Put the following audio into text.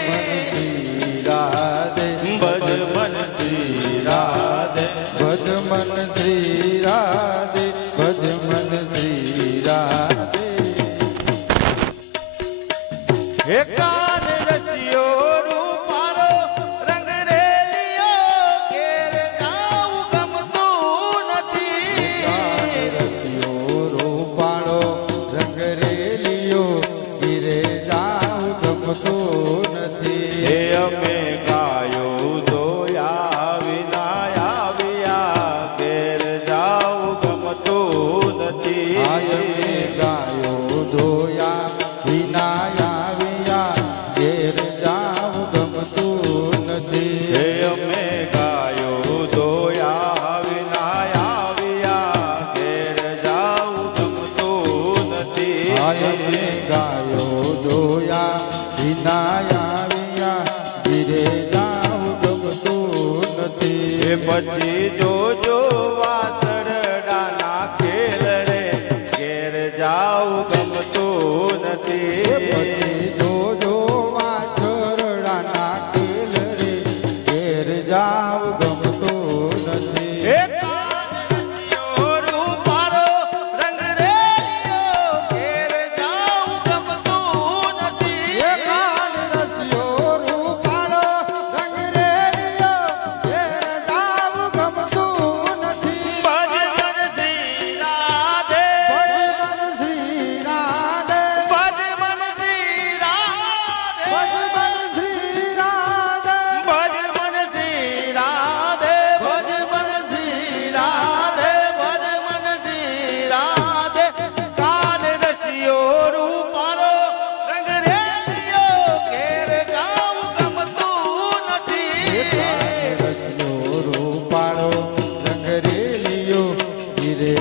શ્રી રાધે ભજ મન શ્રી રાધે ભજ મન શ્રી રાધે ભજ મન શ્રી રાધે હે કાન રસિયો રૂપાળો રંગ રેલિયો ઘેર જાઉં ગમતું નથી રસિયો રૂપાળો રંગ રેલિયો ઘેરે જાઉં ગમતું નથી હે અમે ગાયો દોયા વિના આવ્યા ઘેર જાઉં ગમતું નથી આયે ગાયો ધોયા વિના આવ્યા ઘેર જાઉં ગમતું નથી હે અમે ગાયો દોયા વિના આવ્યા ઘેર જાઉં ગમતું નથી આયે ગાયો ધોયા વિના આવ્યા ઘેરે જાઉં ગમતું નથી એ પછી જોજો વાસરડાના ખેલ રે ઘેર જાઉં ગમતું નથી પછી જોજો વાછરડાના ખેલ રે ઘેર જાઉં ગમતું નથી હે કાન રસિયો રૂપાળો રંગ રેલિયો ઘેર જાઉં ગમતું નથી એ કાન રસિયો રૂપાળો રંગ રેલિયો ઘેર જાઉં ગમતું નથી ભજ મન શ્રી રાધે ભજ મન શ્રી રાધે ભજ મન શ્રી રાધે ભજ મન શ્રી રાધે ભજ મન શ્રી રાધે ભજ મન શ્રી રાધે ભજ મન શ્રી રાધે કાન રસિયો રૂપાળો રંગ રેલિયો ઘેર જાઉં ગમતું નથી રસિયો રૂપાળો રંગ રેલિયો ઘેરે